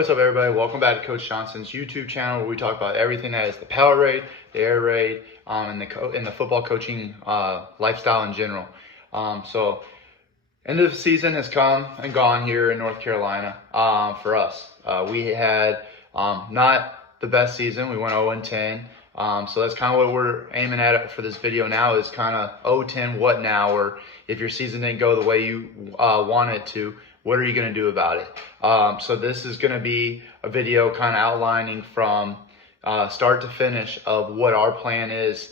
What's up, everybody? Welcome back to Coach Johnson's YouTube channel, where we talk about everything that is the power raid, the air raid, and the football coaching lifestyle in general. So end of the season has come and gone here in North Carolina for us. We had not the best season. We went 0-10. So that's kind of what we're aiming at for this video now, is kind of 0-10, what now? Or if your season didn't go the way you want it to, what are you going to do about it? So this is going to be a video kind of outlining from start to finish of what our plan is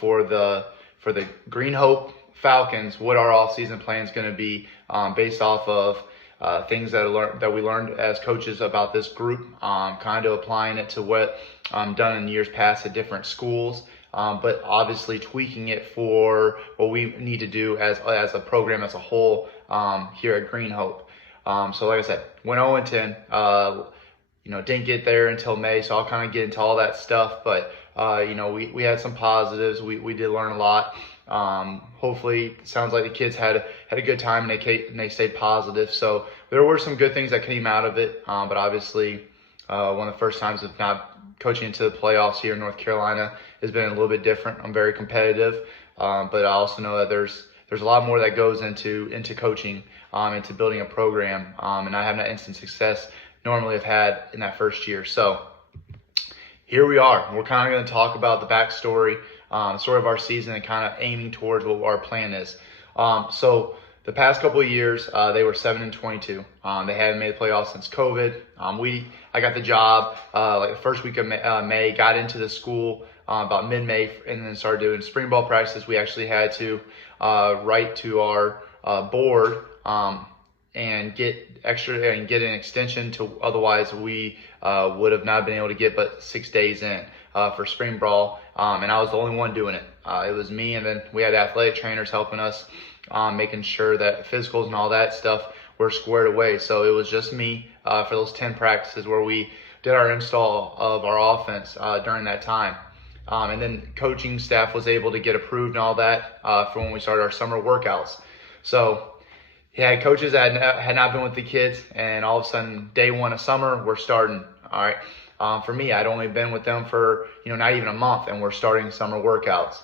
for the Green Hope Falcons, what our off-season plan is going to be based off of things that we learned as coaches about this group, kind of applying it to what done in years past at different schools, but obviously tweaking it for what we need to do as a program as a whole here at Green Hope. So like I said, went 0-10. Didn't get there until May, so I'll kind of get into all that stuff. But we had some positives. We did learn a lot. Hopefully, it sounds like the kids had a good time and they stayed positive. So there were some good things that came out of it. But obviously, one of the first times of not coaching into the playoffs here in North Carolina has been a little bit different. I'm very competitive, but I also know that there's a lot more that goes into coaching, into building a program, and I have that instant success normally have had in that first year. So here we are. We're kind of going to talk about the backstory, story of our season, and kind of aiming towards what our plan is. So the past couple of years, they were 7-22. They haven't made the playoffs since COVID. I got the job like the first week of May, got into the school about mid-May, and then started doing spring ball practices. We actually had to write to our board and get an extension to, otherwise we would have not been able to get but 6 days in for spring ball, and I was the only one doing it. It was me, and then we had athletic trainers helping us, making sure that physicals and all that stuff were squared away. So it was just me for those 10 practices where we did our install of our offense during that time. And then coaching staff was able to get approved and all that for when we started our summer workouts. So yeah, coaches that had not been with the kids, and all of a sudden day one of summer, we're starting. All right. For me, I'd only been with them for not even a month, and we're starting summer workouts.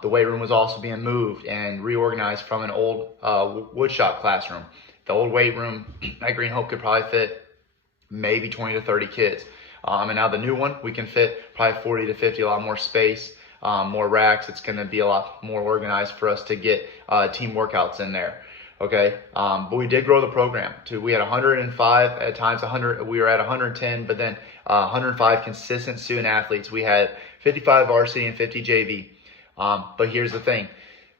The weight room was also being moved and reorganized from an old woodshop classroom. The old weight room at Green Hope could probably fit maybe 20 to 30 kids. And now the new one, we can fit probably 40 to 50, a lot more space, more racks. It's going to be a lot more organized for us to get team workouts in there. Okay. But we did grow the program too. We had 105 at times, 100. We were at 110, but then 105 consistent student athletes. We had 55 varsity and 50 JV. But here's the thing.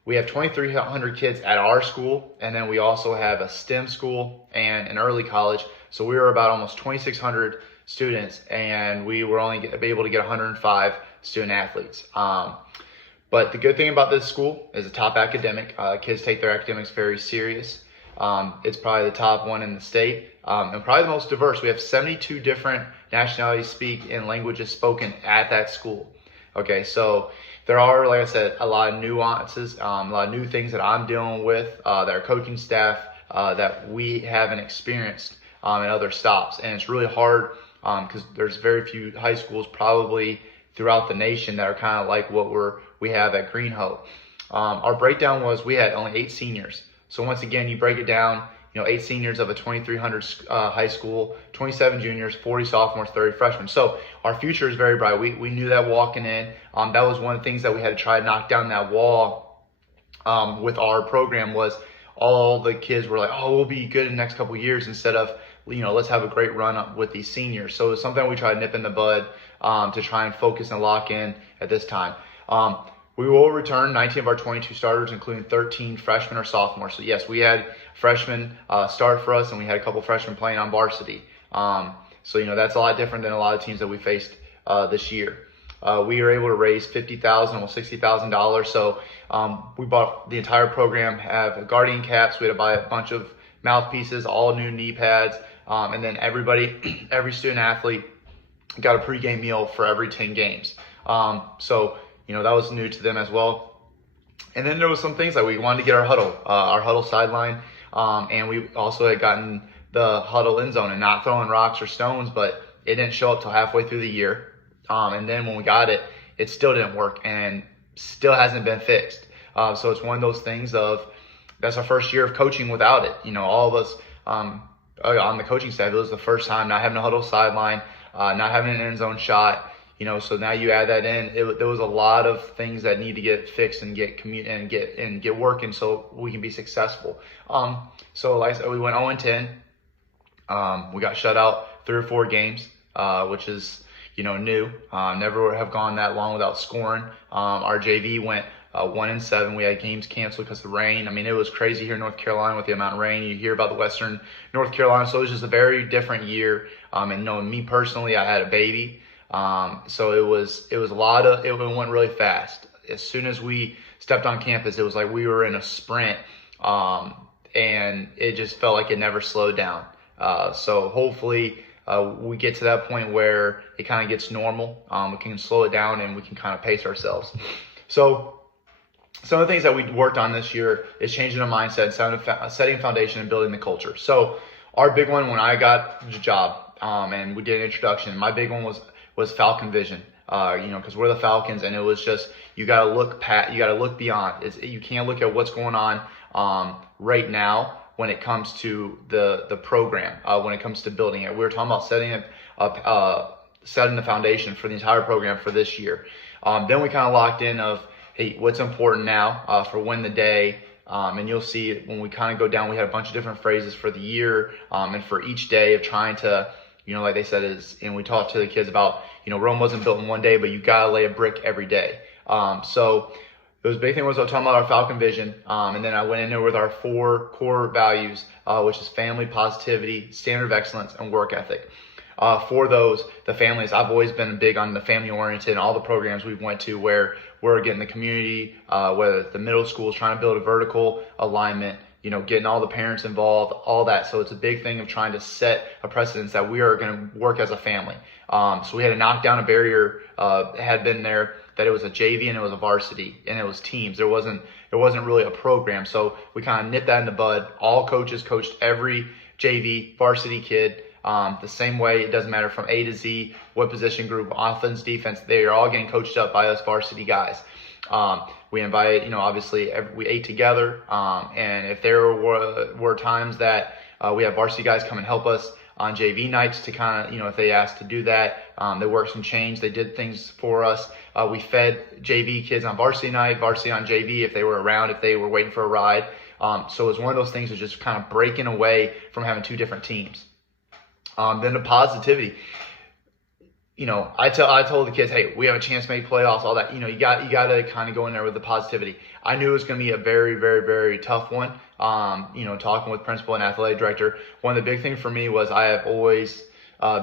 We have 2,300 kids at our school, and then we also have a STEM school and an early college. So we were about almost 2,600 students, and we were only able to get 105 student athletes. But the good thing about this school is the top academic. Kids take their academics very serious. It's probably the top one in the state, and probably the most diverse. We have 72 different nationalities speak and languages spoken at that school. Okay, so there are, like I said, a lot of nuances, a lot of new things that I'm dealing with, that our coaching staff, that we haven't experienced in other stops. And it's really hard because there's very few high schools probably throughout the nation that are kind of like what we have at Green Hope. Our breakdown was we had only 8 seniors. So once again, you break it down, 8 seniors of a 2,300 high school, 27 juniors, 40 sophomores, 30 freshmen. So our future is very bright. We knew that walking in. That was one of the things that we had to try to knock down that wall with our program, was all the kids were like, oh, we'll be good in the next couple of years, instead of, let's have a great run up with these seniors. So it's something we try to nip in the bud to try and focus and lock in at this time. We will return 19 of our 22 starters, including 13 freshmen or sophomores. So yes, we had freshmen start for us, and we had a couple freshmen playing on varsity. So that's a lot different than a lot of teams that we faced this year. We were able to raise $50,000, almost $60,000. So we bought the entire program, have Guardian caps. We had to buy a bunch of mouthpieces, all new knee pads, and then every student athlete got a pregame meal for every 10 games. So that was new to them as well. And then there was some things like we wanted to get our huddle sideline, and we also had gotten the huddle end zone and not throwing rocks or stones, but it didn't show up till halfway through the year. And then when we got it, it still didn't work and still hasn't been fixed. So it's one of those things of, that's our first year of coaching without it. All of us on the coaching staff, it was the first time not having a huddle sideline, not having an end zone shot. So now you add that in. There was a lot of things that need to get fixed and get working so we can be successful. So like I said, we went 0-10. We got shut out 3 or 4 games, which is new. Never have gone that long without scoring. Our JV went 1-7. We had games canceled because of rain. I mean, it was crazy here in North Carolina with the amount of rain. You hear about the Western North Carolina, so it was just a very different year. And knowing me personally, I had a baby. So it was a lot of, it went really fast. As soon as we stepped on campus, it was like we were in a sprint, and it just felt like it never slowed down. So hopefully, we get to that point where it kind of gets normal. We can slow it down and we can kind of pace ourselves. So some of the things that we worked on this year is changing our mindset, setting a foundation and building the culture. So our big one when I got the job, and we did an introduction, my big one was Falcon vision, because we're the Falcons, and it was just, you got to look beyond. You can't look at what's going on right now when it comes to the program, when it comes to building it. We were talking about setting the foundation for the entire program for this year. Then we kind of locked in of, hey, what's important now for win the day. And you'll see when we kind of go down, we had a bunch of different phrases for the year, and for each day of trying to, like they said, and we talked to the kids about, Rome wasn't built in one day, but you got to lay a brick every day. So the big thing was I was talking about our Falcon vision, and then I went in there with our 4 core values, which is family, positivity, standard of excellence, and work ethic. For those, the families, I've always been big on the family oriented and all the programs we've went to where we're getting the community, whether it's the middle school is trying to build a vertical alignment, getting all the parents involved, all that. So it's a big thing of trying to set a precedence that we are going to work as a family. So we had to knock down a barrier, had been there, that it was a JV and it was a varsity and it was teams. There wasn't really a program. So we kind of nipped that in the bud. All coaches coached every JV varsity kid the same way. It doesn't matter from A to Z, what position group, offense, defense, they are all getting coached up by us varsity guys. We invited, obviously we ate together. And if there were times that we have varsity guys come and help us on JV nights to kind of, if they asked to do that, they worked some change. They did things for us. We fed JV kids on varsity night, varsity on JV if they were around, if they were waiting for a ride. So it was one of those things of just kind of breaking away from having 2 different teams. Then the positivity. I told the kids, hey, we have a chance to make playoffs, all that. You got to kind of go in there with the positivity. I knew it was going to be a very, very, very tough one. Talking with principal and athletic director, one of the big things for me was I have always,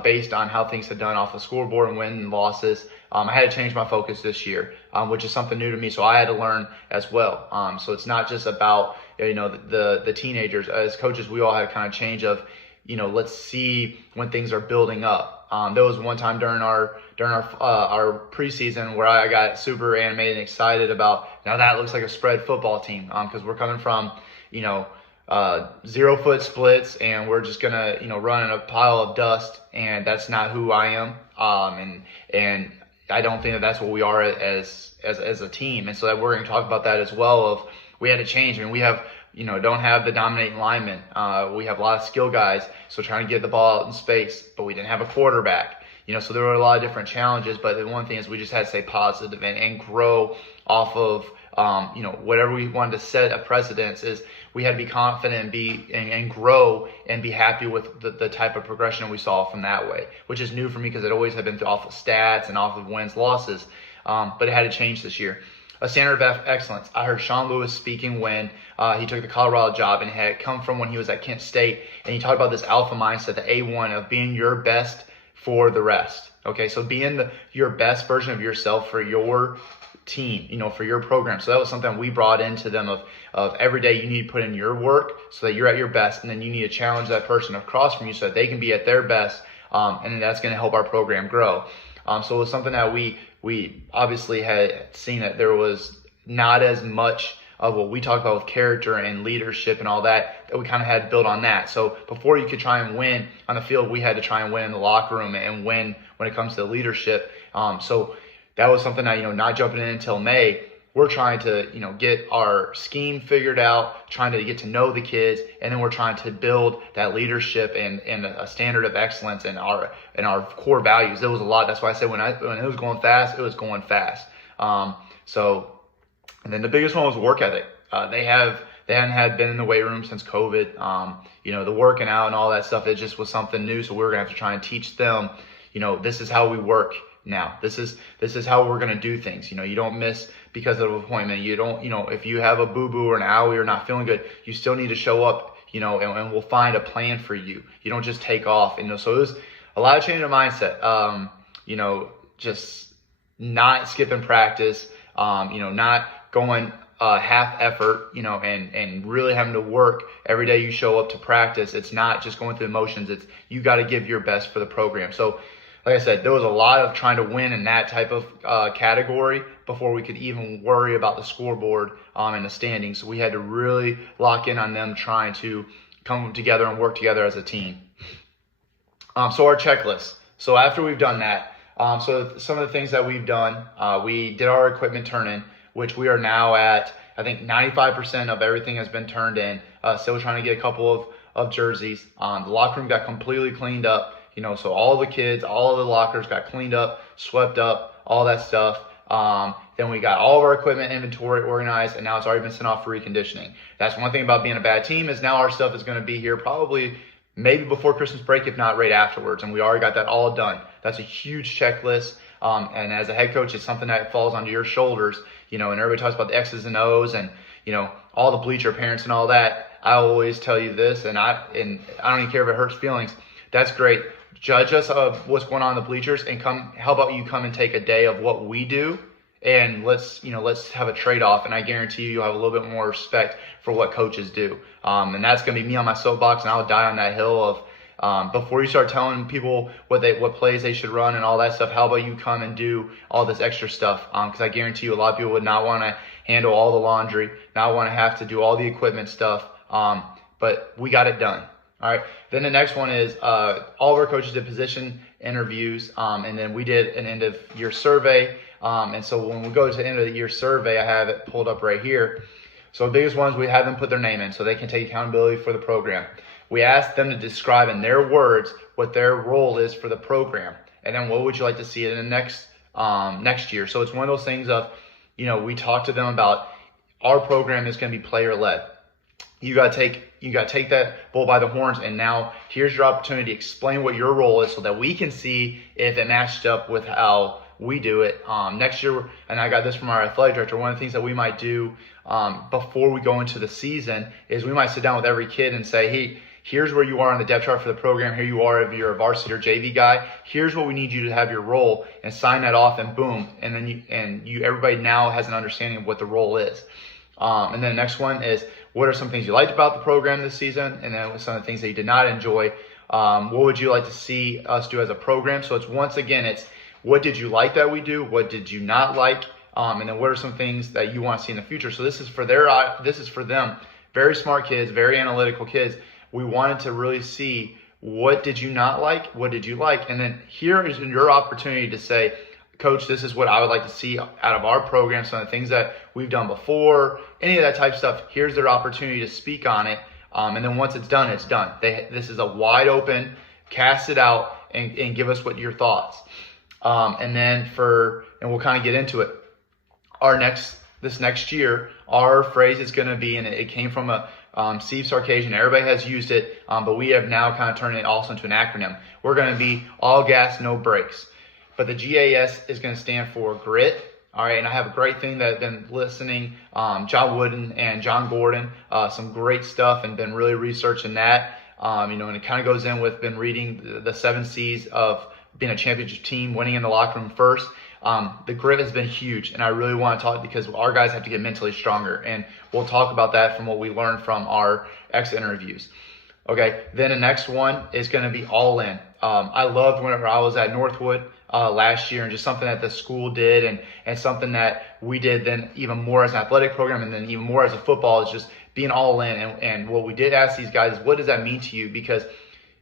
based on how things had done off the scoreboard and win and losses, I had to change my focus this year, which is something new to me. So I had to learn as well. So it's not just about, the teenagers. As coaches, we all had to kind of change of, let's see when things are building up. There was one time during our preseason where I got super animated and excited about, now that looks like a spread football team, because we're coming from 0-foot splits and we're just gonna run in a pile of dust, and that's not who I am. And I don't think that that's what we are as a team. And so that we're going to talk about that as well. Of we had to change. I mean, we have don't have the dominating linemen. We have a lot of skill guys, so trying to get the ball out in space, but we didn't have a quarterback. So there were a lot of different challenges, but the one thing is we just had to stay positive and grow off of, whatever we wanted to set a precedence is we had to be confident and grow and be happy with the type of progression we saw from that way, which is new for me because it always had been off of stats and off of wins, losses, but it had to change this year. A standard of excellence. I heard Sean Lewis speaking when he took the Colorado job, and it had come from when he was at Kent State, and he talked about this alpha mindset, the A1 of being your best for the rest. Okay, so being your best version of yourself for your team, for your program. So that was something we brought into them of every day you need to put in your work so that you're at your best, and then you need to challenge that person across from you so that they can be at their best, and then that's going to help our program grow. So it was something that we obviously had seen that there was not as much of what we talked about with character and leadership and all that we kind of had to build on that. So before you could try and win on the field, we had to try and win in the locker room and win when it comes to leadership. So that was something that, not jumping in until May. We're trying to, get our scheme figured out, trying to get to know the kids, and then we're trying to build that leadership and a standard of excellence and our core values. It was a lot. That's why I said when it was going fast, it was going fast. And then the biggest one was work ethic. They hadn't been in the weight room since COVID. The working out and all that stuff, it just was something new. So we were gonna have to try and teach them, this is how we work now. This is how we're gonna do things. You don't miss because of an appointment. You don't, if you have a boo-boo or an owie or not feeling good, you still need to show up, and we'll find a plan for you. You don't just take off. So it was a lot of change of mindset. Just not skipping practice, not going half effort, and really having to work every day you show up to practice. It's not just going through the motions. It's you got to give your best for the program. So like I said, there was a lot of trying to win in that type of category before we could even worry about the scoreboard and the standings. So we had to really lock in on them trying to come together and work together as a team. So our checklist. So after we've done that, so some of the things that we've done, we did our equipment turn-in, which we are now at, I think 95% of everything has been turned in. Still trying to get a couple of jerseys. The locker room got completely cleaned up. So all the kids, all of the lockers got cleaned up, swept up, all that stuff. Then we got all of our equipment inventory organized, and now it's already been sent off for reconditioning. That's one thing about being a bad team is now our stuff is going to be here probably maybe before Christmas break, if not right afterwards. And we already got that all done. That's a huge checklist. And as a head coach, it's something that falls onto your shoulders, and everybody talks about the X's and O's and, all the bleacher parents and all that. I always tell you this, and I don't even care if it hurts feelings. That's great. Judge us of what's going on in the bleachers and how about you come and take a day of what we do and let's have a trade-off, and I guarantee you'll have a little bit more respect for what coaches do. And that's going to be me on my soapbox, and I'll die on that hill of before you start telling people what plays they should run and all that stuff, how about you come and do all this extra stuff? Because I guarantee you a lot of people would not want to handle all the laundry, not want to have to do all the equipment stuff, but we got it done. All right. Then the next one is all of our coaches did position interviews, and then we did an end of year survey. And so when we go to the end of the year survey, I have it pulled up right here. So the biggest ones, we have them put their name in so they can take accountability for the program. We asked them to describe in their words what their role is for the program, and then what would you like to see in the next year. So it's one of those things of, we talked to them about our program is going to be player led. You got to take that bull by the horns, and now here's your opportunity to explain what your role is so that we can see if it matched up with how we do it next year. And I got this from our athletic director. One of the things that we might do before we go into the season is we might sit down with every kid and say, hey, here's where you are on the depth chart for the program. Here you are if you're a varsity or JV guy. Here's what we need you to have your role, and sign that off, and boom. And then everybody now has an understanding of what the role is. And then the next one is, what are some things you liked about the program this season? And then some of the things that you did not enjoy. What would you like to see us do as a program? So it's, once again, it's what did you like that we do? What did you not like? And then what are some things that you want to see in the future? So this is for them. Very smart kids, very analytical kids. We wanted to really see, what did you not like? What did you like? And then here is your opportunity to say, Coach, this is what I would like to see out of our program, some of the things that we've done before, any of that type of stuff. Here's their opportunity to speak on it. And then once it's done, it's done. This is a wide open, cast it out and give us what your thoughts. And we'll kind of get into it. This next year, our phrase is going to be, and it came from Steve Sarkisian. Everybody has used it, but we have now kind of turned it also into an acronym. We're going to be all gas, no brakes. But the GAS is going to stand for grit. All right, and I have a great thing that I've been listening, John Wooden and John Gordon, some great stuff, and been really researching that. And it kind of goes in with been reading the 7 C's of being a championship team, winning in the locker room first. The grit has been huge, and I really want to talk because our guys have to get mentally stronger, and we'll talk about that from what we learned from our exit interviews. Okay, then the next one is going to be all in. I loved whenever I was at Northwood last year, and just something that the school did, and something that we did then even more as an athletic program, and then even more as a football, is just being all in. And what we did ask these guys is, what does that mean to you? Because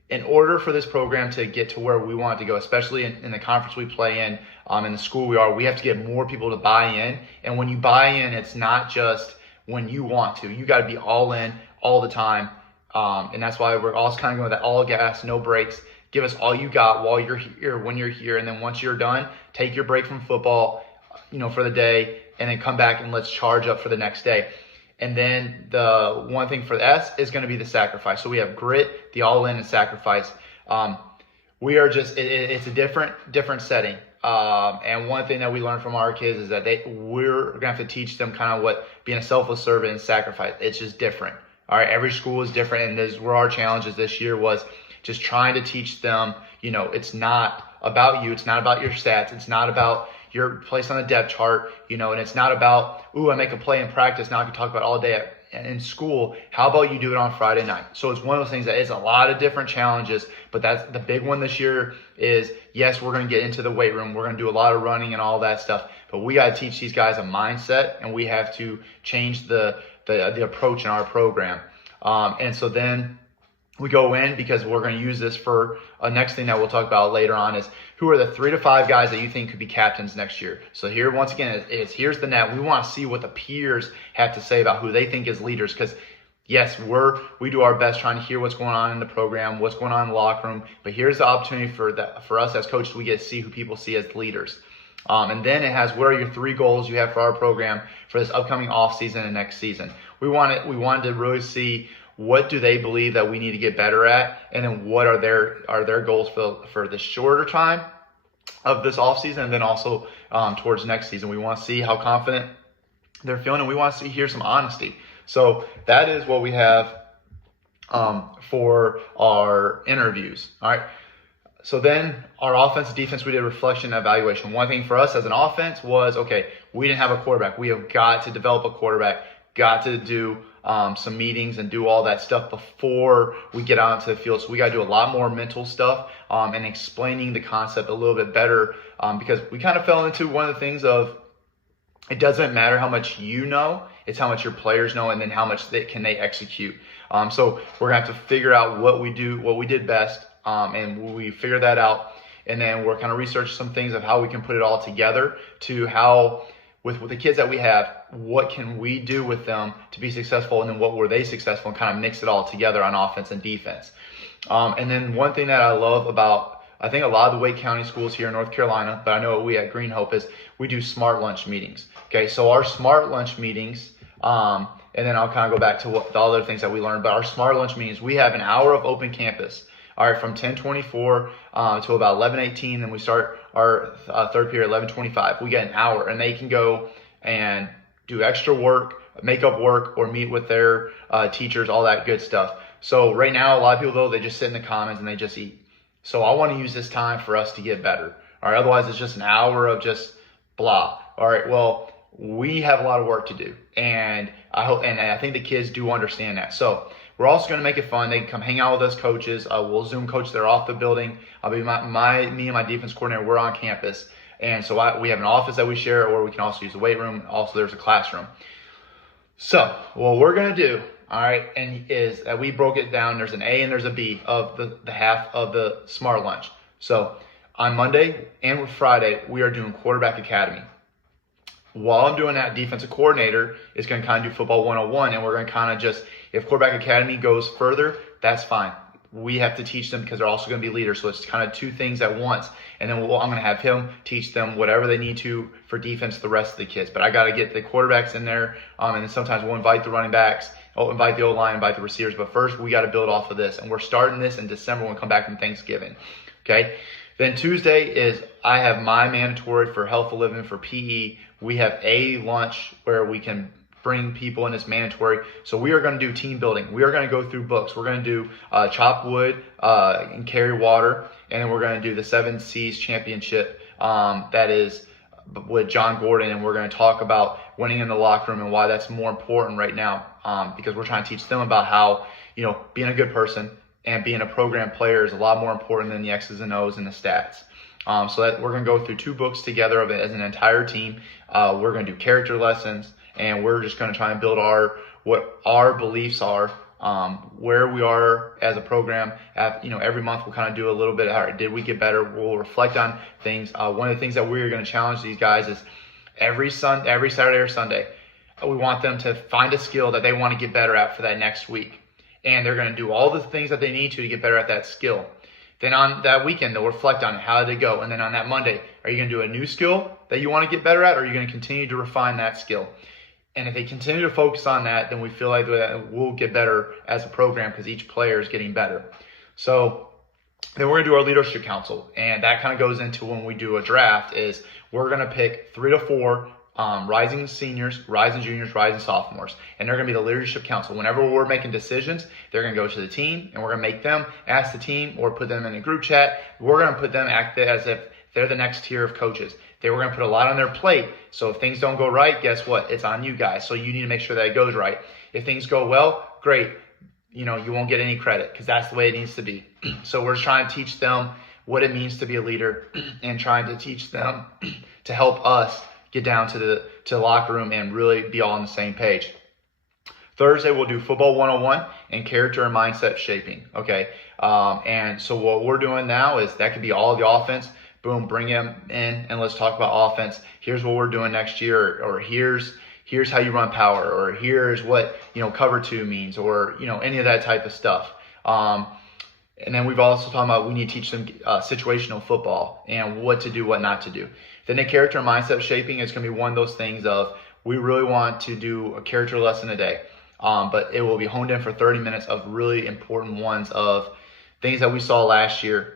in order for this program to get to where we want it to go, especially in the conference we play in the school we are, we have to get more people to buy in. And when you buy in, it's not just when you want to. You got to be all in all the time. And that's why we're also kind of going with that all gas, no breaks. Give us all you got while you're here, when you're here. And then once you're done, take your break from football, for the day, and then come back and let's charge up for the next day. And then the one thing for the S is going to be the sacrifice. So we have grit, the all in, and sacrifice. We are just, it's a different setting. And one thing that we learned from our kids is that we're going to have to teach them kind of what being a selfless servant and sacrifice. It's just different. All right. Every school is different. And this is where our challenges this year was just trying to teach them, it's not about you. It's not about your stats. It's not about your place on the depth chart, and it's not about, I make a play in practice. Now I can talk about all day in school. How about you do it on Friday night? So it's one of those things that is a lot of different challenges, but that's the big one this year is, yes, we're going to get into the weight room. We're going to do a lot of running and all that stuff, but we got to teach these guys a mindset, and we have to change the approach in our program. And so then we go in, because we're going to use this for a next thing that we'll talk about later on, is who are the 3 to 5 guys that you think could be captains next year. So here, once again, here's the net. We want to see what the peers have to say about who they think is leaders, because yes, we do our best trying to hear what's going on in the program, what's going on in the locker room, but here's the opportunity for us as coaches. We get to see who people see as leaders. And then it has, what are your 3 goals you have for our program for this upcoming off season and next season. We wanted to really see, what do they believe that we need to get better at? And then what are their goals for the shorter time of this offseason, and then also towards next season. We want to see how confident they're feeling, and we want to hear some honesty. So that is what we have for our interviews. All right. So then our offense and defense, we did reflection and evaluation. One thing for us as an offense was, okay, we didn't have a quarterback. We have got to develop a quarterback, got to do some meetings and do all that stuff before we get out into the field. So we got to do a lot more mental stuff and explaining the concept a little bit better, because we kind of fell into one of the things of, it doesn't matter how much you know, it's how much your players know, and then how much they execute. So we're gonna have to figure out what we did best, and we figure that out, and then we're kind of research some things of how we can put it all together to how, with the kids that we have, what can we do with them to be successful, and then what were they successful, and kind of mix it all together on offense and defense. And then one thing that I love about, I think a lot of the Wake County schools here in North Carolina, but I know we at Green Hope, is we do smart lunch meetings. Okay, so our smart lunch meetings, and then I'll kind of go back to the other things that we learned, but our smart lunch meetings, we have an hour of open campus. All right, from 10:24 to about 11:18, then we start our third period 11:25. We get an hour, and they can go and do extra work, make up work, or meet with their teachers, all that good stuff. So right now, a lot of people, though, they just sit in the commons and they just eat. So I want to use this time for us to get better. All right, otherwise it's just an hour of just blah. All right, well, we have a lot of work to do, and I think the kids do understand that. So we're also going to make it fun. They can come hang out with us coaches. We'll Zoom coach. They're off the building. I'll be me and my defense coordinator. We're on campus, and so we have an office that we share, or we can also use the weight room. Also, there's a classroom. So what we're going to do, all right, and is that we broke it down. There's an A and there's a B of the half of the smart lunch. So on Monday and Friday, we are doing quarterback academy. While I'm doing that, defensive coordinator is going to kind of do football 101, and we're going to kind of just, if quarterback academy goes further, that's fine. We have to teach them because they're also going to be leaders. So it's kind of 2 things at once. And then I'm going to have him teach them whatever they need to for defense, the rest of the kids. But I got to get the quarterbacks in there. And then sometimes we'll invite the running backs, invite the O-line, invite the receivers. But first, we got to build off of this. And we're starting this in December when we come back from Thanksgiving. Okay. Then Tuesday is I have my mandatory for health of living for PE. We have a lunch where we can bring people in this mandatory. So we are going to do team building. We are going to go through books. We're going to do chop wood and carry water. And then we're going to do the 7 C's championship that is with John Gordon. And we're going to talk about winning in the locker room and why that's more important right now, because we're trying to teach them about how, being a good person and being a program player is a lot more important than the X's and O's and the stats. So that we're going to go through 2 books together of it as an entire team. We're going to do character lessons, and we're just going to try and build what our beliefs are, where we are as a program. Every month we'll kind of do a little bit. All right, did we get better? We'll reflect on things. One of the things that we're going to challenge these guys is every Saturday or Sunday, we want them to find a skill that they want to get better at for that next week. And they're going to do all the things that they need to get better at that skill. Then on that weekend, they'll reflect on how did they go. And then on that Monday, are you going to do a new skill that you want to get better at, or are you going to continue to refine that skill? And if they continue to focus on that, then we feel like we'll get better as a program because each player is getting better. So then we're going to do our leadership council. And that kind of goes into when we do a draft is we're going to pick 3 to 4 rising seniors, rising juniors, rising sophomores, and they're going to be the leadership council. Whenever we're making decisions, they're going to go to the team, and we're going to make them ask the team or put them in a group chat. We're going to put them act as if they're the next tier of coaches. They were going to put a lot on their plate. So if things don't go right, guess what? It's on you guys. So you need to make sure that it goes right. If things go well, great. You won't get any credit because that's the way it needs to be. So we're just trying to teach them what it means to be a leader and trying to teach them to help us get down to the locker room and really be all on the same page. Thursday, we'll do football 101 and character and mindset shaping. Okay. And so what we're doing now is that could be all the offense. Boom, bring him in and let's talk about offense. Here's what we're doing next year, or here's how you run power, or here's what, cover 2 means, or, any of that type of stuff. And then we've also talked about we need to teach them situational football and what to do, what not to do. Then the character and mindset shaping is going to be one of those things of we really want to do a character lesson a day, but it will be honed in for 30 minutes of really important ones of things that we saw last year.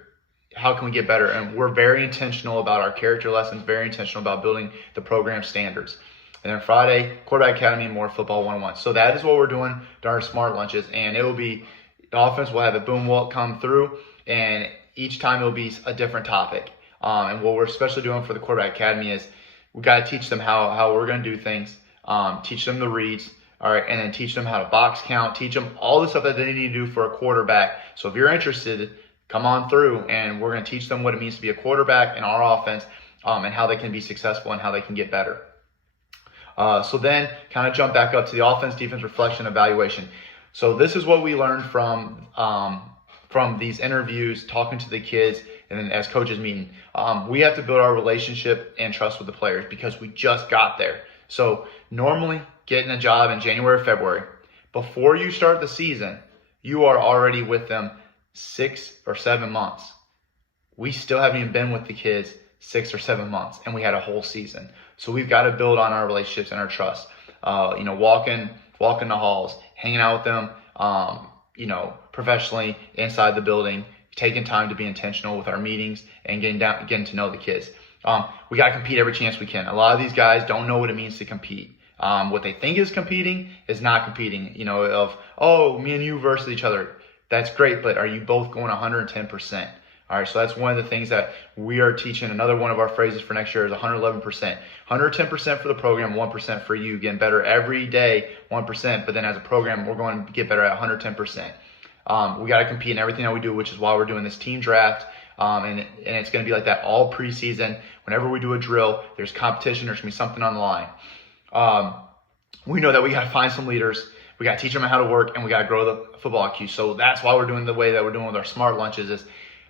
How can we get better? And we're very intentional about our character lessons, very intentional about building the program standards. And then Friday, Quarterback Academy and more football 101. So that is what we're doing during our smart lunches. And it will be, the offense will have a boom walk come through, and each time it will be a different topic. And what we're especially doing for the Quarterback Academy is we got to teach them how we're going to do things, teach them the reads, all right, and then teach them how to box count, teach them all the stuff that they need to do for a quarterback. So if you're interested, come on through, and we're going to teach them what it means to be a quarterback in our offense, and how they can be successful and how they can get better. So then kind of jump back up to the offense, defense, reflection, evaluation. So this is what we learned from these interviews, talking to the kids, and then as coaches meeting. We have to build our relationship and trust with the players because we just got there. So normally getting a job in January or February, before you start the season, you are already with them 6 or 7 months. We still haven't even been with the kids 6 or 7 months, and we had a whole season. So we've got to build on our relationships and our trust. Walking the halls, hanging out with them, professionally inside the building, taking time to be intentional with our meetings and getting to know the kids. We got to compete every chance we can. A lot of these guys don't know what it means to compete. What they think is competing is not competing. Me and you versus each other. That's great, but are you both going 110%? All right, so that's one of the things that we are teaching. Another one of our phrases for next year is 111%. 110% for the program, 1% for you. Getting better every day, 1%. But then as a program, we're going to get better at 110%. We got to compete in everything that we do, which is why we're doing this team draft. And it's going to be like that all preseason. Whenever we do a drill, there's competition. There's going to be something on the line. We know that we got to find some leaders. We got to teach them how to work, and we got to grow the football IQ. So that's why we're doing the way that we're doing with our smart lunches is,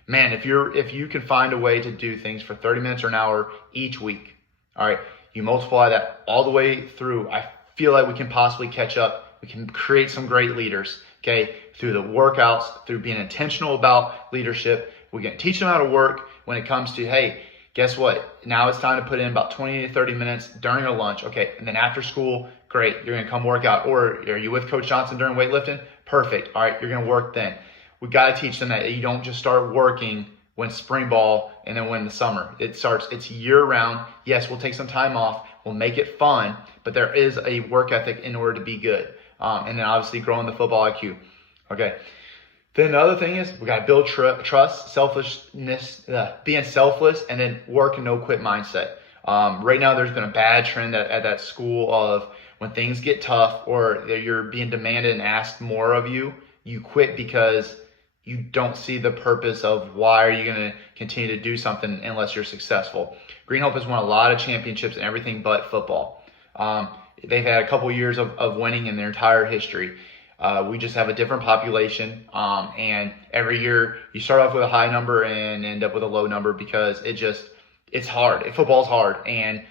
man, if you can find a way to do things for 30 minutes or an hour each week, all right, you multiply that all the way through. I feel like we can possibly catch up. We can create some great leaders, okay, through the workouts, through being intentional about leadership. We can teach them how to work when it comes to, hey, guess what? Now it's time to put in about 20 to 30 minutes during a lunch. Okay, and then after school, great, you're going to come work out. Or are you with Coach Johnson during weightlifting? Perfect. All right, you're going to work then. We got to teach them that you don't just start working when spring ball and then when the summer. It's year round. Yes, we'll take some time off. We'll make it fun, but there is a work ethic in order to be good. And then obviously growing the football IQ. Okay. Then the other thing is we got to build trust, selfishness, being selfless, and then work and no quit mindset. Right now, there's been a bad trend at that school of when things get tough or you're being demanded and asked more of you, you quit because you don't see the purpose of why are you going to continue to do something unless you're successful. Green Hope has won a lot of championships in everything but football. They've had a couple years of winning in their entire history. We just have a different population, and every year you start off with a high number and end up with a low number because it's hard. Football's hard, and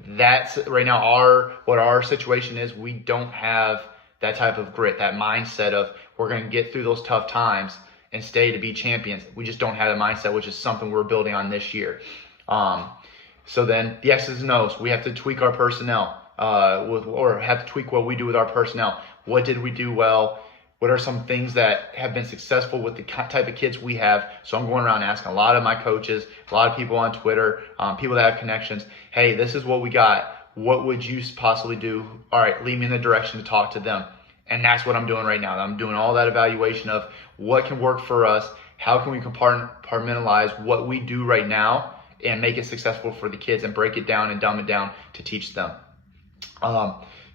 that's right now what our situation is. We don't have that type of grit, that mindset of we're going to get through those tough times and stay to be champions. We just don't have the mindset, which is something we're building on this year. So then the X's and O's, we have to tweak our personnel, or have to tweak what we do with our personnel. What did we do well? What are some things that have been successful with the type of kids we have? So I'm going around asking a lot of my coaches, a lot of people on Twitter, people that have connections. Hey, this is what we got. What would you possibly do? All right, lead me in the direction to talk to them. And that's what I'm doing right now. I'm doing all that evaluation of what can work for us. How can we compartmentalize what we do right now and make it successful for the kids and break it down and dumb it down to teach them.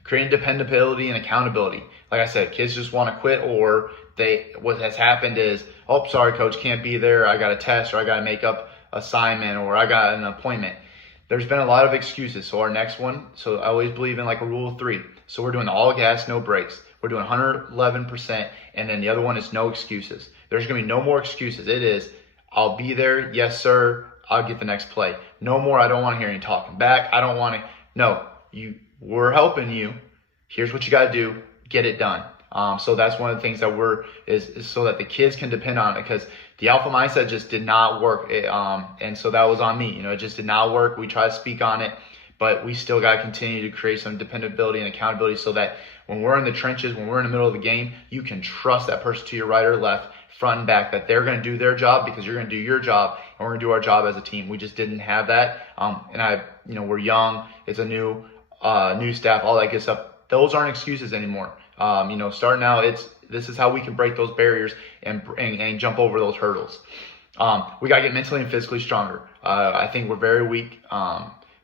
Creating dependability and accountability. Like I said, kids just want to quit, or what has happened is, oh, sorry, coach, can't be there. I got a test, or I got to make up assignment, or I got an appointment. There's been a lot of excuses. So our next one, so I always believe in like a rule of 3. So we're doing all gas, no brakes. We're doing 111%, and then the other one is no excuses. There's going to be no more excuses. It is, I'll be there. Yes, sir. I'll get the next play. No more. I don't want to hear any talking back. I don't want to. No, we're helping you. Here's what you got to do. Get it done. So that's one of the things that is so that the kids can depend on it, because the alpha mindset just did not work. And so that was on me. It just did not work. We tried to speak on it, but we still got to continue to create some dependability and accountability so that when we're in the trenches, when we're in the middle of the game, you can trust that person to your right or left, front and back, that they're going to do their job because you're going to do your job, and we're going to do our job as a team. We just didn't have that. We're young. It's a new staff, all that good stuff. Those aren't excuses anymore. Starting out, this is how we can break those barriers and jump over those hurdles. We got to get mentally and physically stronger. I think we're very weak.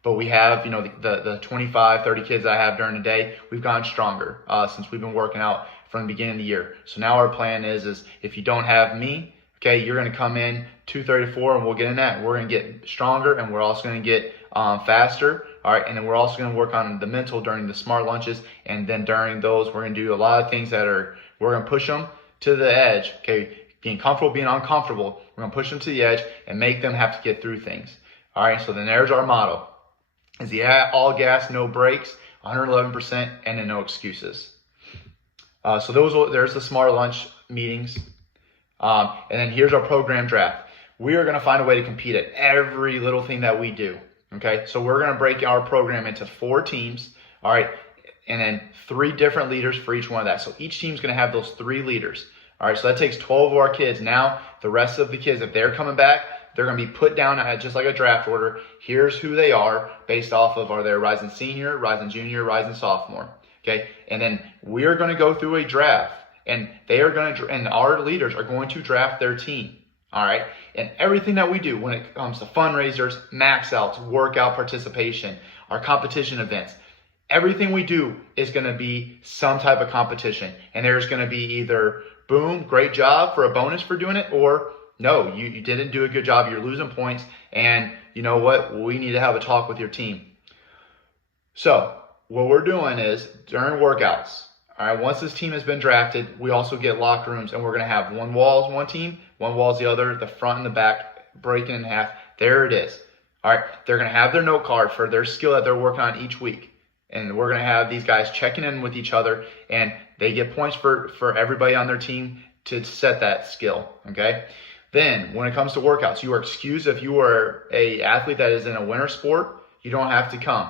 But we have, the 25, 30 kids I have during the day, we've gotten stronger since we've been working out from the beginning of the year. So now our plan is if you don't have me, okay, you're going to come in 234 and we'll get in that. We're going to get stronger, and we're also going to get faster. All right. And then we're also going to work on the mental during the smart lunches. And then during those, we're going to do a lot of things we're going to push them to the edge. Okay. Being comfortable, being uncomfortable. We're going to push them to the edge and make them have to get through things. All right. So then there's our motto. Is the all gas, no brakes, 111%, and then no excuses. So there's the smart lunch meetings. And then here's our program draft. We are going to find a way to compete at every little thing that we do. Okay, so we're going to break our program into 4 teams. All right, and then 3 different leaders for each one of that. So each team's going to have those 3 leaders. All right, so that takes 12 of our kids. Now, the rest of the kids, if they're coming back, they're going to be put down just like a draft order. Here's who they are based off of, are they rising senior, rising junior, rising sophomore. Okay, and then we're going to go through a draft, and our leaders are going to draft their team. All right, and everything that we do when it comes to fundraisers, max outs, workout participation, our competition events, everything we do is going to be some type of competition. And there's going to be either, boom, great job for a bonus for doing it, or no, you didn't do a good job, you're losing points, and you know what, we need to have a talk with your team. So what we're doing is during workouts, all right, once this team has been drafted, we also get locker rooms, and we're going to have one wall is one team, one wall is the other, the front and the back, breaking in half. There it is. All right, they're going to have their note card for their skill that they're working on each week. And we're going to have these guys checking in with each other, and they get points for everybody on their team to set that skill, okay? Then when it comes to workouts, you are excused if you are an athlete that is in a winter sport, you don't have to come.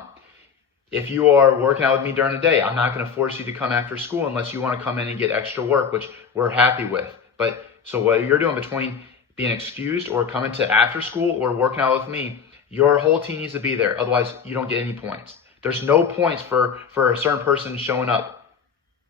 If you are working out with me during the day, I'm not going to force you to come after school unless you want to come in and get extra work, which we're happy with. But so what you're doing between being excused or coming to after school or working out with me, your whole team needs to be there. Otherwise, you don't get any points. There's no points for a certain person showing up.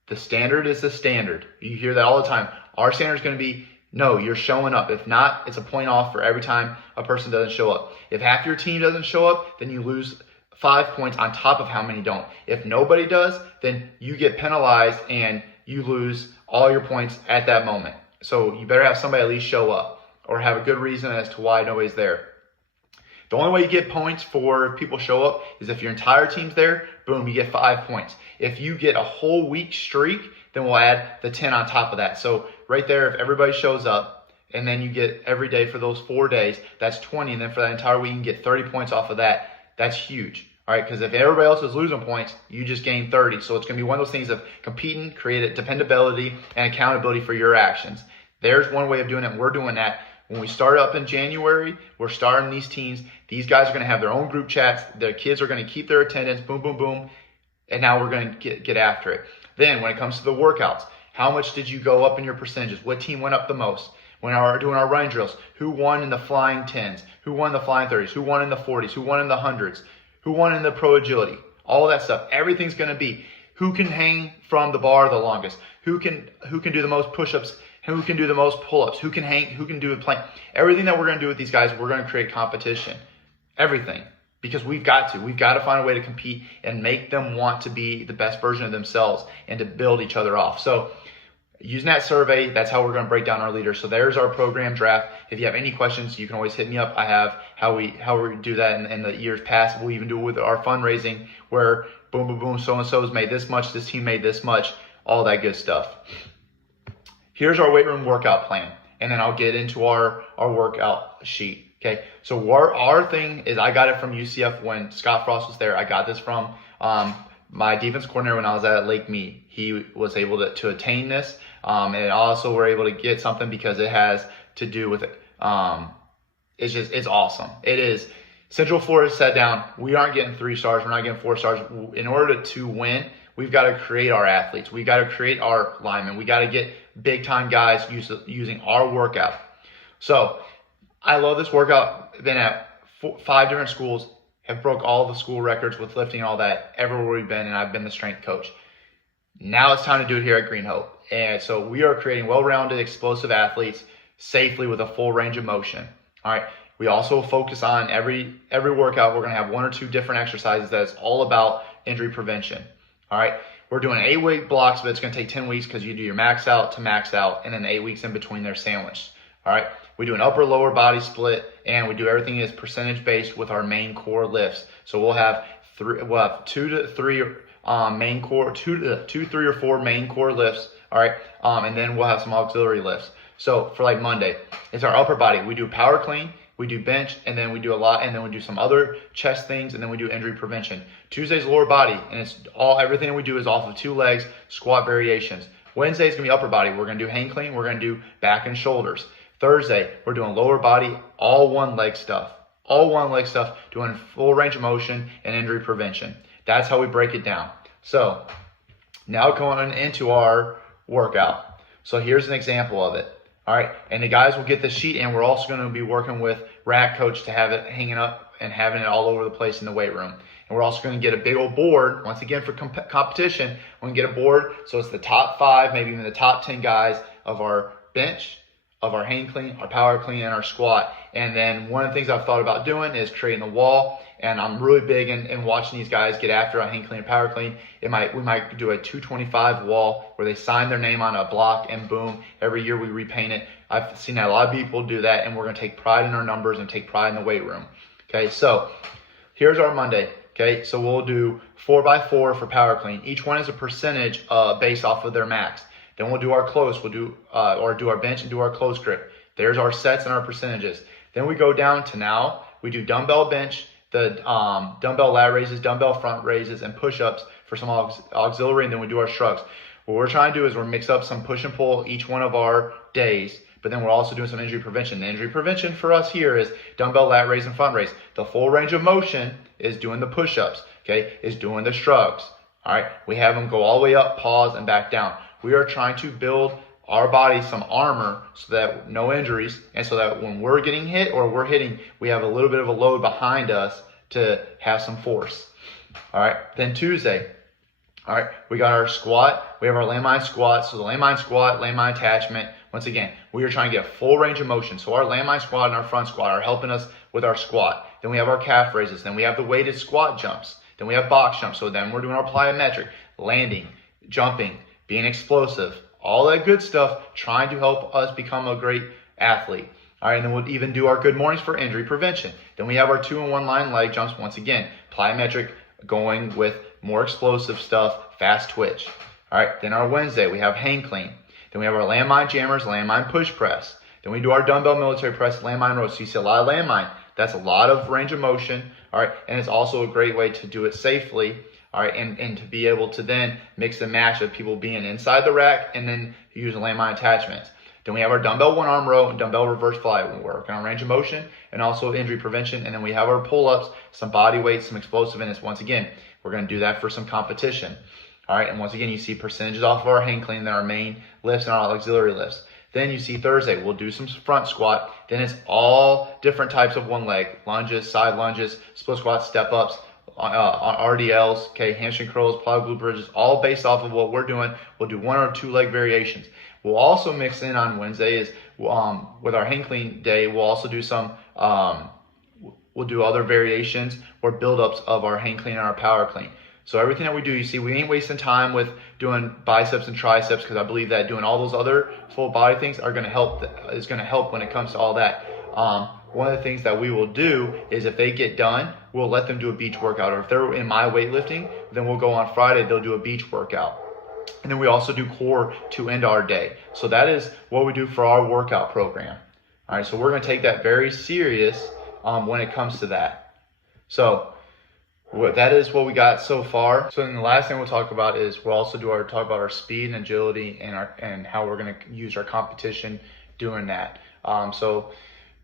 The standard is the standard. You hear that all the time. Our standard is going to be, no, you're showing up. If not, it's a point off for every time a person doesn't show up. If half your team doesn't show up, then you lose 5 points on top of how many don't. If nobody does, then you get penalized and you lose all your points at that moment. So you better have somebody at least show up or have a good reason as to why nobody's there. The only way you get points for if people show up is if your entire team's there, boom, you get 5 points. If you get a whole week streak, then we'll add the 10 on top of that. So right there, if everybody shows up and then you get every day for those 4 days, that's 20. And then for that entire week, you can get 30 points off of that. That's huge. All right, because if everybody else is losing points, you just gain 30. So it's going to be one of those things of competing, create dependability and accountability for your actions. There's one way of doing it. We're doing that. When we start up in January, we're starting these teams. These guys are going to have their own group chats. Their kids are going to keep their attendance, boom, boom, boom. And now we're going to get after it. Then when it comes to the workouts, how much did you go up in your percentages? What team went up the most? When we're doing our running drills, who won in the flying 10s? Who won in the flying 30s? Who won in the 40s? Who won in the 100s? Who won in the pro agility? All that stuff. Everything's going to be who can hang from the bar the longest? Who can do the most push-ups? Who can do the most pull-ups? Who can hang? Who can do a plank? Everything that we're going to do with these guys, we're going to create competition. Everything. Because we've got to find a way to compete and make them want to be the best version of themselves and to build each other off. So using that survey, that's how we're going to break down our leaders. So there's our program draft. If you have any questions, you can always hit me up. I have how we do that in the years past. We'll even do it with our fundraising where boom, boom, boom, so-and-so's made this much, this team made this much, all that good stuff. Here's our weight room workout plan, and then I'll get into our workout sheet. Okay, so our thing is I got it from UCF when Scott Frost was there. I got this from my defense coordinator when I was at Lake Mead. He was able to attain this, and also we're able to get something because it has to do with it. It's awesome. It is. Central Florida sat down. We aren't getting 3 stars. We're not getting 4 stars. In order to win, we've got to create our athletes. We got to create our linemen. We got to get big time guys using our workout. So I love this workout. Been at 5 different schools. Have broke all the school records with lifting and all that everywhere we've been, and I've been the strength coach. Now it's time to do it here at Green Hope. And so we are creating well-rounded, explosive athletes safely with a full range of motion. All right. We also focus on every workout. We're going to have 1 or 2 different exercises that's all about injury prevention. All right. We're doing 8-week blocks, but it's going to take 10 weeks because you do your max out to max out, and then 8 weeks in between they're sandwiched. All right. We do an upper lower body split, and we do everything is percentage based with our main core lifts. So we'll have 2 to 3 main core, 2, 3 or 4 main core lifts. All right. And then we'll have some auxiliary lifts. So for like Monday, it's our upper body. We do power clean, we do bench, and then we do a lot, and then we do some other chest things, and then we do injury prevention. Tuesday's lower body, and it's everything we do is off of 2 legs, squat variations. Wednesday's gonna be upper body. We're gonna do hang clean. We're gonna do back and shoulders. Thursday, we're doing lower body, all 1 leg stuff. All 1 leg stuff, doing full range of motion and injury prevention. That's how we break it down. So now going into our workout. So here's an example of it. All right, and the guys will get the sheet, and we're also going to be working with Rack Coach to have it hanging up and having it all over the place in the weight room. And we're also going to get a big old board, once again for competition. We're going to get a board, so it's the top 5, maybe even the top 10 guys of our bench, of our hang clean, our power clean, and our squat. And then one of the things I've thought about doing is creating a wall. And I'm really big in watching these guys get after on hang clean and power clean. We might do a 225 wall where they sign their name on a block, and boom, every year we repaint it. I've seen a lot of people do that, and we're going to take pride in our numbers and take pride in the weight room. Okay, so here's our Monday. Okay, so we'll do 4x4 for power clean. Each one is a percentage based off of their max. Then we'll do our close. We'll do or do our bench and do our close grip. There's our sets and our percentages. Then we go down to now we do dumbbell bench, the dumbbell lat raises, dumbbell front raises, and push-ups for some auxiliary, and then we do our shrugs. What we're trying to do is we're mix up some push and pull each one of our days, but then we're also doing some injury prevention. The injury prevention for us here is dumbbell lat raise and front raise. The full range of motion is doing the push-ups, okay, is doing the shrugs. All right, we have them go all the way up, pause, and back down. We are trying to build our body some armor so that no injuries, and so that when we're getting hit or we're hitting, we have a little bit of a load behind us to have some force. All right, then Tuesday, all right, we got our squat. We have our landmine squat. So the landmine squat, landmine attachment, once again, we are trying to get a full range of motion. So our landmine squat and our front squat are helping us with our squat. Then we have our calf raises. Then we have the weighted squat jumps. Then we have box jumps. So then we're doing our plyometric, landing, jumping, being explosive, all that good stuff, trying to help us become a great athlete. All right, and then we'll even do our good mornings for injury prevention. Then we have our 2-in-1 line leg jumps. Once again, plyometric, going with more explosive stuff, fast twitch. All right, then our Wednesday, we have hang clean. Then we have our landmine jammers, landmine push press. Then we do our dumbbell military press, landmine rows. So you see a lot of landmine. That's a lot of range of motion. All right, and it's also a great way to do it safely. All right, and to be able to then mix and match of people being inside the rack and then using landmine attachments. Then we have our dumbbell one arm row and dumbbell reverse fly. We're working on range of motion and also injury prevention. And then we have our pull-ups, some body weight, some explosiveness. Once again, we're going to do that for some competition. All right, and once again, you see percentages off of our hang clean, then our main lifts and our auxiliary lifts. Then you see Thursday, we'll do some front squat. Then it's all different types of one leg, lunges, side lunges, split squats, step ups, RDLs, okay, hamstring curls, plyo glute bridges, all based off of what we're doing. We'll do 1 or 2 leg variations. We'll also mix in on Wednesday is with our hang clean day, we'll also do some, we'll do other variations or build-ups of our hang clean and our power clean. So everything that we do, you see, we ain't wasting time with doing biceps and triceps, because I believe that doing all those other full body things are going to help. Is going to help when it comes to all that. One of the things that we will do is if they get done, we'll let them do a beach workout. Or if they're in my weightlifting, then we'll go on Friday, they'll do a beach workout. And then we also do core to end our day. So that is what we do for our workout program. All right, so we're going to take that very serious when it comes to that. So that is what we got so far. So then the last thing we'll talk about is we'll also talk about our speed and agility and how we're going to use our competition doing that. So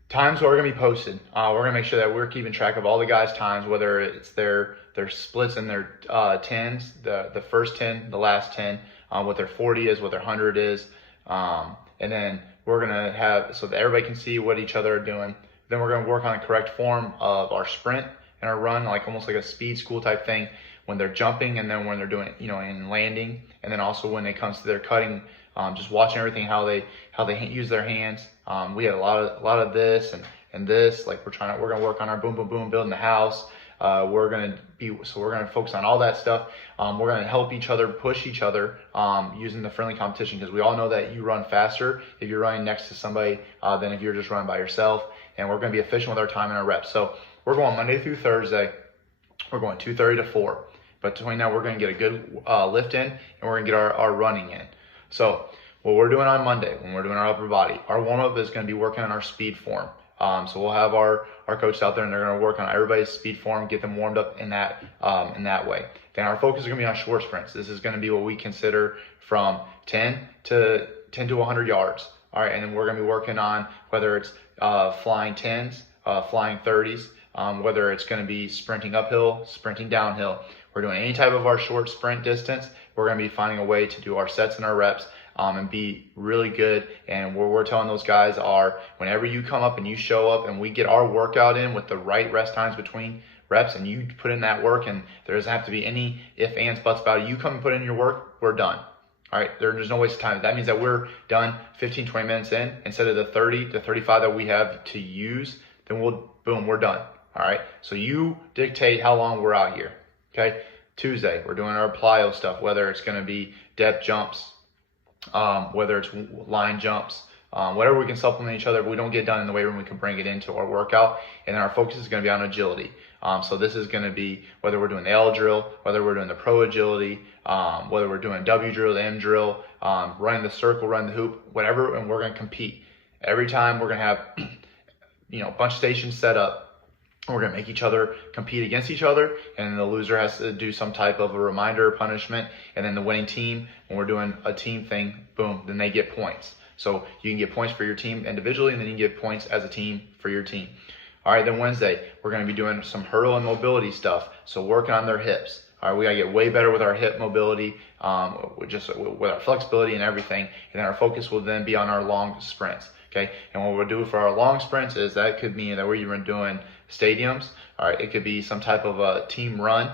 times are going to be posted. We're going to make sure that we're keeping track of all the guys' times, whether it's their splits and their 10s, the first 10, the last 10, what their 40 is, what their 100 is. And then we're going to have, so that everybody can see what each other are doing. Then we're going to work on the correct form of our sprint and our run, like almost like a speed school type thing when they're jumping, and then when they're doing, in landing, and then also when it comes to their cutting, just watching everything, how they use their hands. We had a lot of this and this, like we're going to work on our boom, boom, boom, building the house. We're going to focus on all that stuff. We're going to help each other, push each other, using the friendly competition, because we all know that you run faster if you're running next to somebody than if you're just running by yourself. And we're going to be efficient with our time and our reps. So we're going Monday through Thursday. We're going 2:30 to 4. But between that, we're going to get a good lift in, and we're going to get our running in. So what we're doing on Monday, when we're doing our upper body, our warm-up is going to be working on our speed form. So we'll have our coaches out there, and they're going to work on everybody's speed form, get them warmed up in that way. Then our focus is going to be on short sprints. This is going to be what we consider from 10 to 100 yards. All right, and then we're going to be working on whether it's flying 10s, flying 30s, whether it's going to be sprinting uphill, sprinting downhill. We're doing any type of our short sprint distance. We're going to be finding a way to do our sets and our reps and be really good. And what we're telling those guys are, whenever you come up and you show up and we get our workout in with the right rest times between reps, and you put in that work, and there doesn't have to be any ifs, ands, buts about it. You come and put in your work, we're done. All right, there's no waste of time. That means that we're done 15, 20 minutes in instead of the 30 to 35 that we have to use. Then boom, we're done. All right, so you dictate how long we're out here. Okay, Tuesday, we're doing our plyo stuff, whether it's going to be depth jumps, whether it's line jumps, whatever we can supplement each other. If we don't get done in the weight room, we can bring it into our workout. And then our focus is going to be on agility. So this is going to be whether we're doing the L drill, whether we're doing the pro agility, whether we're doing W drill, the M drill, running the circle, running the hoop, whatever, and we're going to compete. Every time we're going to have a bunch of stations set up. We're going to make each other compete against each other, and the loser has to do some type of a reminder or punishment, and then the winning team, when we're doing a team thing, boom, then they get points. So you can get points for your team individually, and then you can get points as a team for your team. All right, then Wednesday, we're going to be doing some hurdle and mobility stuff, so working on their hips. All right, we got to get way better with our hip mobility, with our flexibility and everything, and then our focus will then be on our long sprints. Okay, and what we'll do for our long sprints is that could mean that we're doing stadiums. All right, it could be some type of a team run.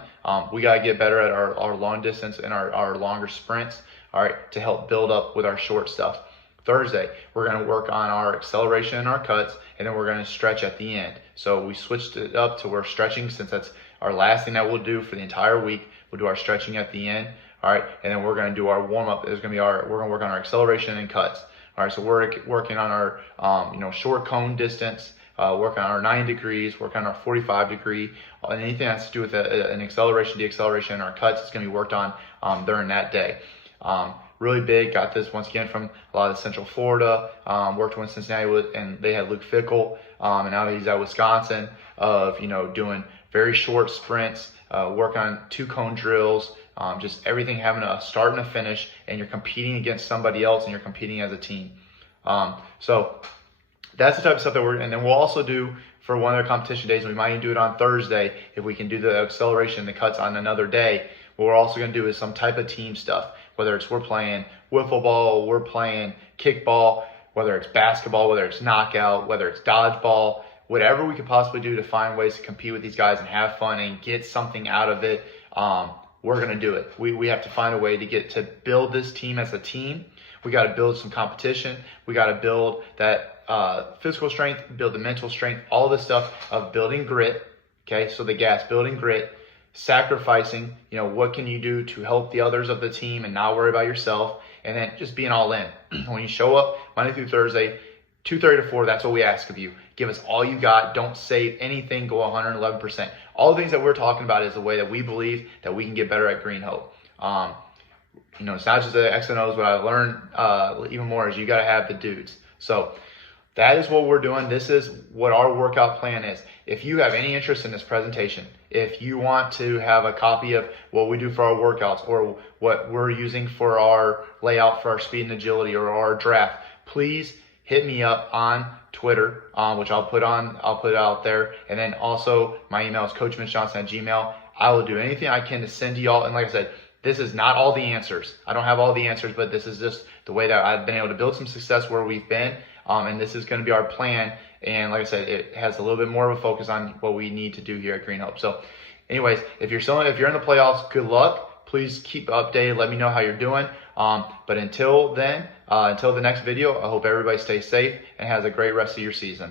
We got to get better at our long distance and our longer sprints. All right, to help build up with our short stuff. Thursday, we're going to work on our acceleration and our cuts, and then we're going to stretch at the end. So we switched it up to we're stretching, since that's our last thing that we'll do for the entire week. We'll do our stretching at the end. All right, and then we're going to do our warm up. We're going to work on our acceleration and cuts. All right, so we're working on our short cone distance, working on our 90 degrees, working on our 45 degree, and anything that has to do with an acceleration, deceleration, and our cuts is going to be worked on during that day. Really big. Got this once again from a lot of Central Florida. Worked with Cincinnati and they had Luke Fickle, and now he's at Wisconsin. Of doing very short sprints, work on 2 cone drills, just everything having a start and a finish, and you're competing against somebody else and you're competing as a team. So that's the type of stuff that and then we'll also do for one of the competition days, we might even do it on Thursday if we can do the acceleration, the cuts on another day. What we're also going to do is some type of team stuff, whether it's we're playing wiffle ball, we're playing kickball, whether it's basketball, whether it's knockout, whether it's dodgeball, whatever we could possibly do to find ways to compete with these guys and have fun and get something out of it. We're going to do it. We have to find a way to build this team as a team. We got to build some competition. We got to build that physical strength, build the mental strength, all this stuff of building grit. Okay, so the gas, building grit, sacrificing, what can you do to help the others of the team and not worry about yourself, and then just being all in. When you show up Monday through Thursday, 2:30 to 4, that's what we ask of you. Give us all you got. Don't save anything. Go 111%. All the things that we're talking about is the way that we believe that we can get better at Green Hope. It's not just the X and O's. What I've learned even more is you got to have the dudes. So that is what we're doing. This is what our workout plan is. If you have any interest in this presentation, if you want to have a copy of what we do for our workouts or what we're using for our layout for our speed and agility or our draft, please hit me up on Twitter, which I'll put it out there. And then also my email is coachmitchjohnson@gmail.com. I will do anything I can to send to y'all. And like I said, this is not all the answers. I don't have all the answers, but this is just the way that I've been able to build some success where we've been. And this is going to be our plan. And like I said, it has a little bit more of a focus on what we need to do here at Green Hope. So anyways, if you're in the playoffs, good luck. Please keep updated. Let me know how you're doing. But until then, until the next video, I hope everybody stays safe and has a great rest of your season.